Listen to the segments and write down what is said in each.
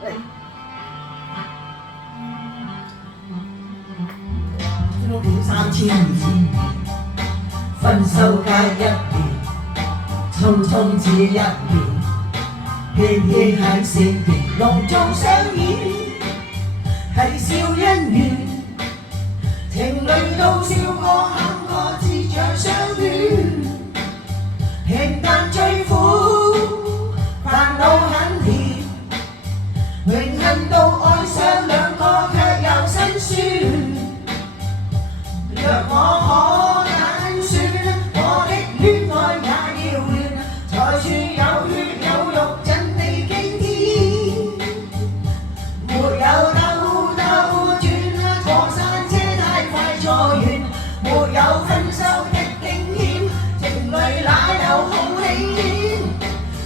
3000年，分手皆一年，匆匆只一年，偏偏很閃電，隆重上演，係笑姻緣，情侶都笑過喊過，只像相戀，平淡最苦，煩惱很甜，榮幸到愛上兩個卻又辛酸。若我可揀選，我的戀愛也要亂，才算有血有肉，真地驚天。沒有兜兜轉，過山車太快錯遠，沒有分手的驚險，情侶哪有好喜宴？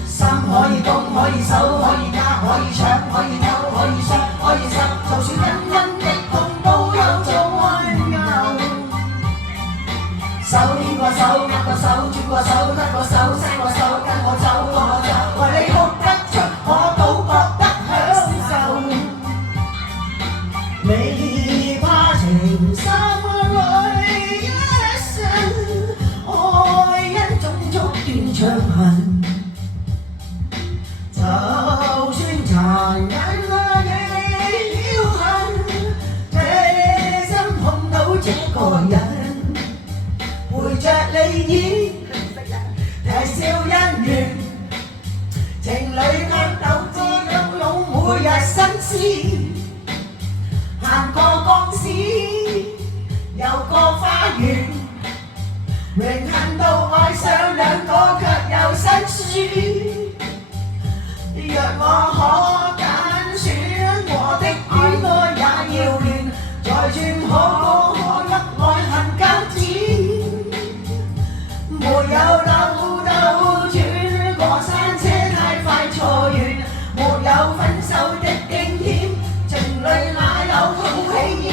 心可以攻可以守，可以加可以搶，可以偷可以傷可以殺，就算隱隱的痛都有做溫柔。手牽過手，握過手，轉過手，得過手，伸過手，跟我走，跟我走，為你哭得出，我都覺得享受。未怕情深裏一生，愛因種種斷腸痕，就算殘忍亦要恨，這心碰到這個人。陪着你演，啼笑姻緣，情侶卻鬥智鬥勇，每日新鮮。行過鋼絲，遊過花園，榮幸到愛上兩個卻又辛酸。若我可揀選，我的戀愛也要亂，才算可歌可泣，愛恨交戰。沒有兜兜轉，過山車太快錯遠，沒有分手的驚險，情侶哪有好喜宴？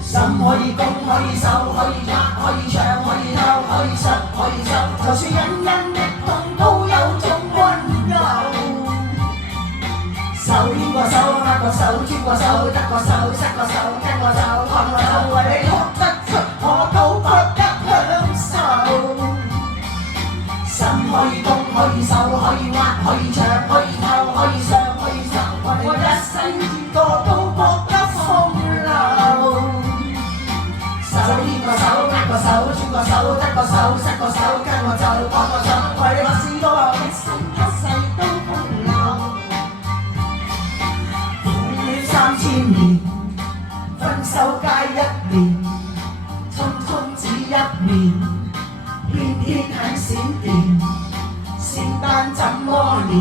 心可以攻可以守，可以抓可以搶，可以偷可以失可以收，就算隱隱的痛都有種溫柔。手牽過手，握過手，轉過手，得過手，失過手，跟我走，看我走，為你哭得出，我都覺得享受。心可以攻可以守，可以挖可以搶，可以偷可以傷可以殺，我一生見過都覺得風流。手牽過手，握過手，轉過手，得過手，失過手，跟我走，看我走，為你試過一生一世都風流。3000年，分手皆一年，匆匆只一年。偏偏很閃電，仙丹怎麼練，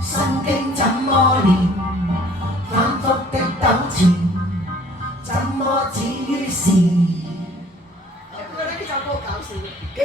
心經怎麼練，反覆的糾纏，怎麼止於事？